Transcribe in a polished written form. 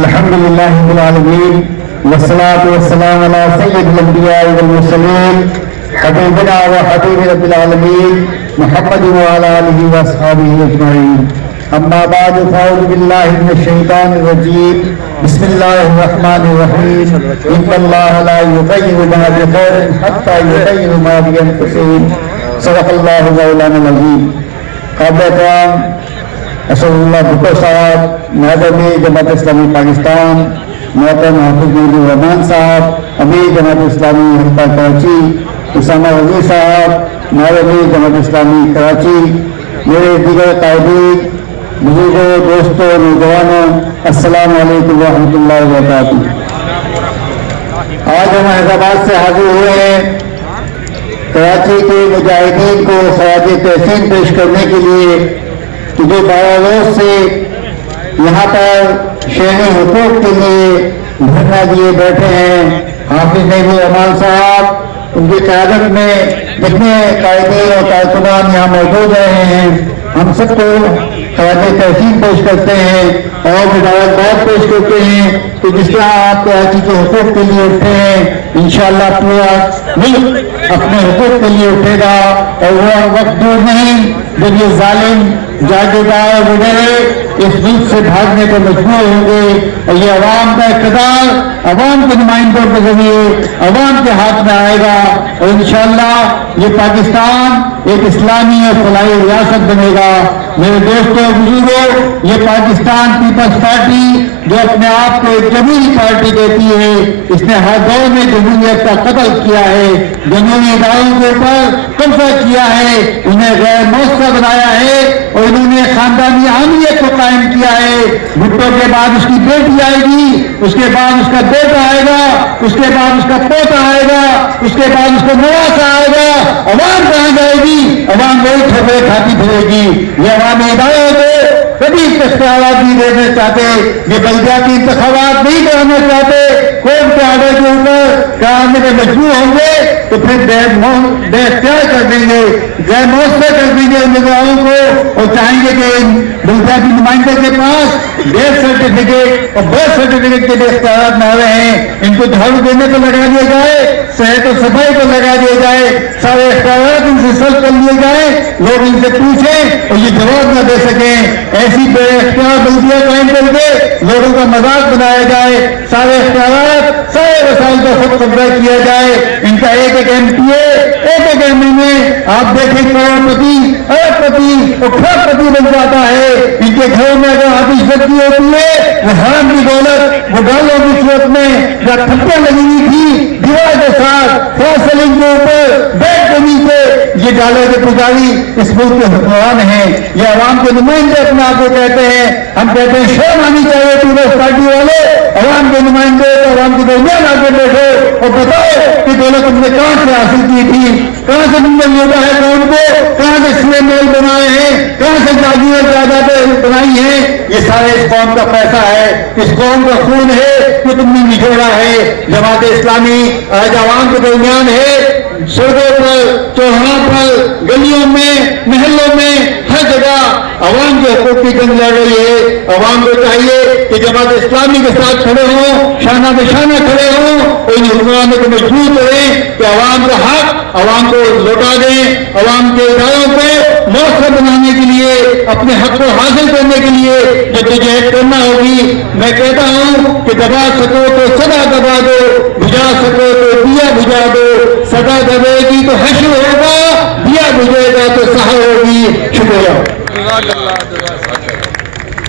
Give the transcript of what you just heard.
الحمد لله رب العالمين والصلاة والسلام على سيد الأنبياء والمرسلين حبيبنا وحبيب رب العالمين محمد وعلى آله وأصحابه أجمعين. أما بعد فأعوذ بالله من الشيطان الرجيم. بسم الله الرحمن الرحيم. إن الله لا يغير ما بقوم حتى يغير ما بأنفسهم. صدق الله مولانا العظيم. قابل احترام اسد اللہ بھٹو صاحب، نائب جماعت اسلامی پاکستان، محترم حافظ الرحمان صاحب، امیر جماعت اسلامی حلقہ کراچی، اسامہ وزیر صاحب، نائب جماعت اسلامی کراچی، میرے دیگر قائدین، بزرگوں، دوستوں، نوجوانوں، السلام علیکم ورحمۃ اللہ وبرکاتہ. آج ہم حیدرآباد سے حاضر ہوئے ہیں کراچی کے مجاہدین کو خراج تحسین پیش کرنے کے لیے کہ جو 12 روز سے یہاں پر شہری حقوق کے لیے دھرنا دیے بیٹھے ہیں. حافظ نعیم الرحمان صاحب، ان کی قیادت میں جتنے قائدین اور کارکنان یہاں موجود رہے ہیں، ہم سب کو خراج تحسین پیش کرتے ہیں اور مبارکباد پیش کرتے ہیں کہ جس طرح آپ کراچی کے حقوق کے لیے اٹھے ہیں، انشاءاللہ پورا ملک اپنے حقوق کے لیے اٹھے گا اور وہ وقت دور نہیں جب یہ ظالم جاگیردار وغیرہ اس ملک سے بھاگنے کو مجبور ہوں گے اور یہ عوام کا اقتدار عوام کے نمائندوں کے ذریعے عوام کے ہاتھ میں آئے گا اور انشاءاللہ یہ پاکستان ایک اسلامی اور فلاحی ریاست بنے گا. میرے دوستوں بزرگوں، یہ پاکستان پیپلز پارٹی جو اپنے آپ کو ایک جمہوری پارٹی کہتی ہے، اس نے ہر دور میں جمہوریت کا قتل کیا ہے، جمہوری اداروں کے اوپر قبضہ کیا ہے، انہیں غیر مؤثر بنایا ہے اور انہوں نے خاندانی عامیت کو قائم کیا ہے. بھٹو کے بعد اس کی بیٹی آئے گی، اس کے بعد اس کا بیٹا آئے گا، اس کے بعد اس کا پوتا آئے گا، اس کے بعد اس کو نواسا آئے گا. عوام کہاں جائے گی؟ عوام وہی ٹھوکرے کھاتی پھرے گی. یہ عوامی اداروں کو کبھی اختیارات نہیں دینے چاہتے، یہ بلدیاتی انتخابات نہیں کرانا چاہتے. کورٹ کے آرڈر کے اوپر کرانے میں مجبور ہوں گے تو پھر بے اختیار کر دیں گے، غیر مؤثر کر دیں گے امیدواروں کو اور چاہیں گے کہ بلدیاتی نمائندے کے پاس ڈیتھ سرٹیفکیٹ اور برتھ سرٹیفکیٹ کے لیے اختیارات نہ رہے ہیں. ان کو جھاڑو دینے کو لگا دیا جائے، صحت و صفائی کو لگا دیا جائے، سارے اختیارات ان سے سلب کر لیے جائیں، لوگ ان سے پوچھیں اور یہ جواب نہ دے سکیں. ایسی بے اختیار بلدیاں قائم کر کے لوگوں کا مذاق بنایا جائے، سارے اختیارات سارے وسائل پر خود قبضہ کیا جائے. ان کا ایک ایک ایم پی اے، ایک ایک ایم این اے آپ دیکھیں کروڑ پتی، ارب پتی اور کھرب پتی بن جاتا ہے. ان کے گھروں میں اگر آتش بتی ہوتی ہے، وہ حرام کی دولت، وہ ڈالوں کی صورت میں جہاں تھپیاں لگی ہوئی تھی دیوار کے ساتھ فیصلنگ کے اوپر بیٹ کے نیچے، یہ ڈالے کے پجاری اس ملک کے حکمران ہیں. یہ عوام کے نمائندے اپنے آپ کو کہتے ہیں. ہم کہتے ہیں شرم آنی چاہیے پیپلز پارٹی والے، عوام کے نمائندے عوام کے درمیان آ کے بیٹھو اور بتاؤ کہ دولت تم نے کہاں سے حاصل کی تھی، کہاں سے تم نے لوٹا ہے قوم کو، کہاں سے سلے میل بنائے ہیں، کہاں سے جاگیریں جائیدادیں بنائی ہیں. یہ سارے اس قوم کا پیسہ ہے، اس قوم کا خون ہے کہ تم نے نچوڑا ہے. جماعت اسلامی آج عوام کے درمیان ہے، سڑکوں پر، چوراہوں پر، گلیوں میں، محلوں میں، ہر جگہ عوام کے حقوق کی جنگ لڑ رہی ہے. عوام کو چاہیے کہ جماعت اسلامی کے ساتھ کھڑے ہوں، شانہ بشانہ کھڑے ہوں اور ان حکمرانوں کو مجبور کریں کہ عوام کا حق عوام کو لوٹا دیں. عوام کے اداروں کو مؤثر بنانے کے لیے، اپنے حق کو حاصل کرنے کے لیے جدوجہد کرنا ہوگی. میں کہتا ہوں کہ دبا سکو تو صدا دبا دو، بجھا سکو تو دیا بجھا دو. صدا دبے گی تو حشر ہوگا، دیا بجھے گا تو سحر ہوگی. شکریہ.